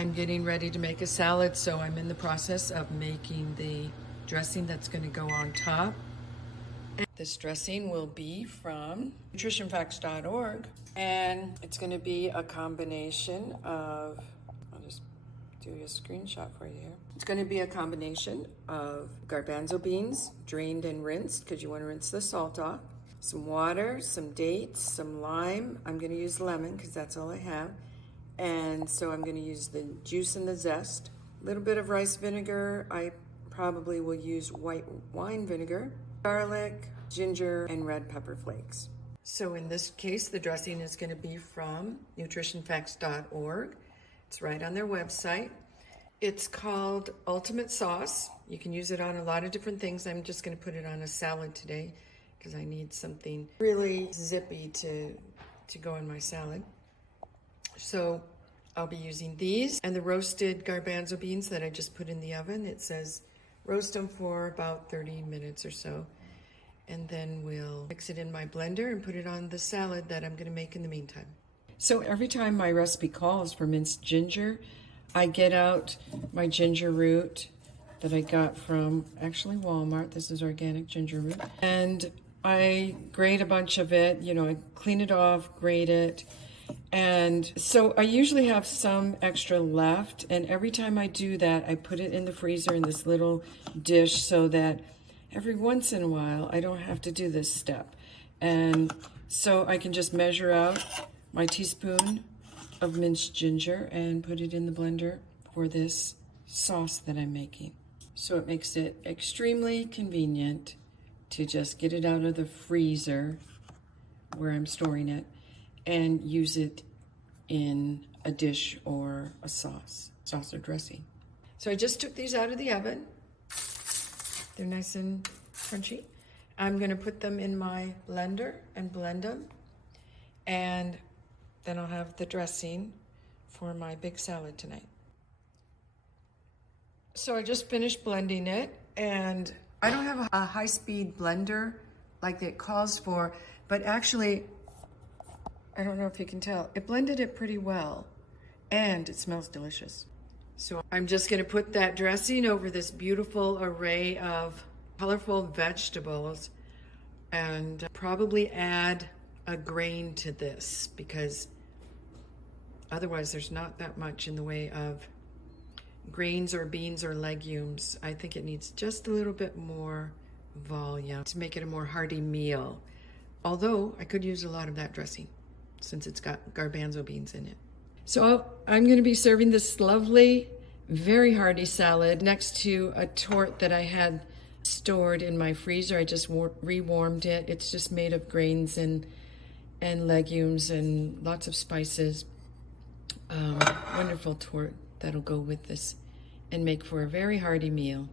I'm getting ready to make a salad, so I'm in the process of making the dressing that's going to go on top. This dressing will be from nutritionfacts.org, and it's going to be a combination of, I'll just do a screenshot for you here. It's going to be a combination of garbanzo beans, drained and rinsed, because you want to rinse the salt off, some water, some dates, some lime. I'm going to use lemon because that's all I have. And so I'm going to use the juice and the zest. A little bit of rice vinegar. I probably will use white wine vinegar, garlic, ginger, and red pepper flakes. So in this case, the dressing is going to be from nutritionfacts.org. It's right on their website. It's called Ultimate Sauce. You can use it on a lot of different things. I'm just going to put it on a salad today because I need something really zippy to go in my salad. So I'll be using these and the roasted garbanzo beans that I just put in the oven. It says roast them for about 30 minutes or so. And then we'll mix it in my blender and put it on the salad that I'm going to make in the meantime. So every time my recipe calls for minced ginger, I get out my ginger root that I got from actually Walmart. This is organic ginger root. And I grate a bunch of it, I clean it off, grate it. And so I usually have some extra left, and every time I do that, I put it in the freezer in this little dish so that every once in a while I don't have to do this step. And so I can just measure out my teaspoon of minced ginger and put it in the blender for this sauce that I'm making. So it makes it extremely convenient to just get it out of the freezer where I'm storing it and use it in a dish or a sauce or dressing. So I just took these out of the oven. They're nice and crunchy. I'm going to put them in my blender and blend them, and then I'll have the dressing for my big salad tonight. So I just finished blending it, and I don't have a high-speed blender like it calls for, but actually, I don't know if you can tell, it blended it pretty well, and it smells delicious. So I'm just going to put that dressing over this beautiful array of colorful vegetables and probably add a grain to this, because otherwise there's not that much in the way of grains or beans or legumes. I think it needs just a little bit more volume to make it a more hearty meal. Although I could use a lot of that dressing since it's got garbanzo beans in it. So I'm going to be serving this lovely, very hearty salad next to a torte that I had stored in my freezer. I just rewarmed it. It's just made of grains and legumes and lots of spices. Wonderful torte that'll go with this and make for a very hearty meal.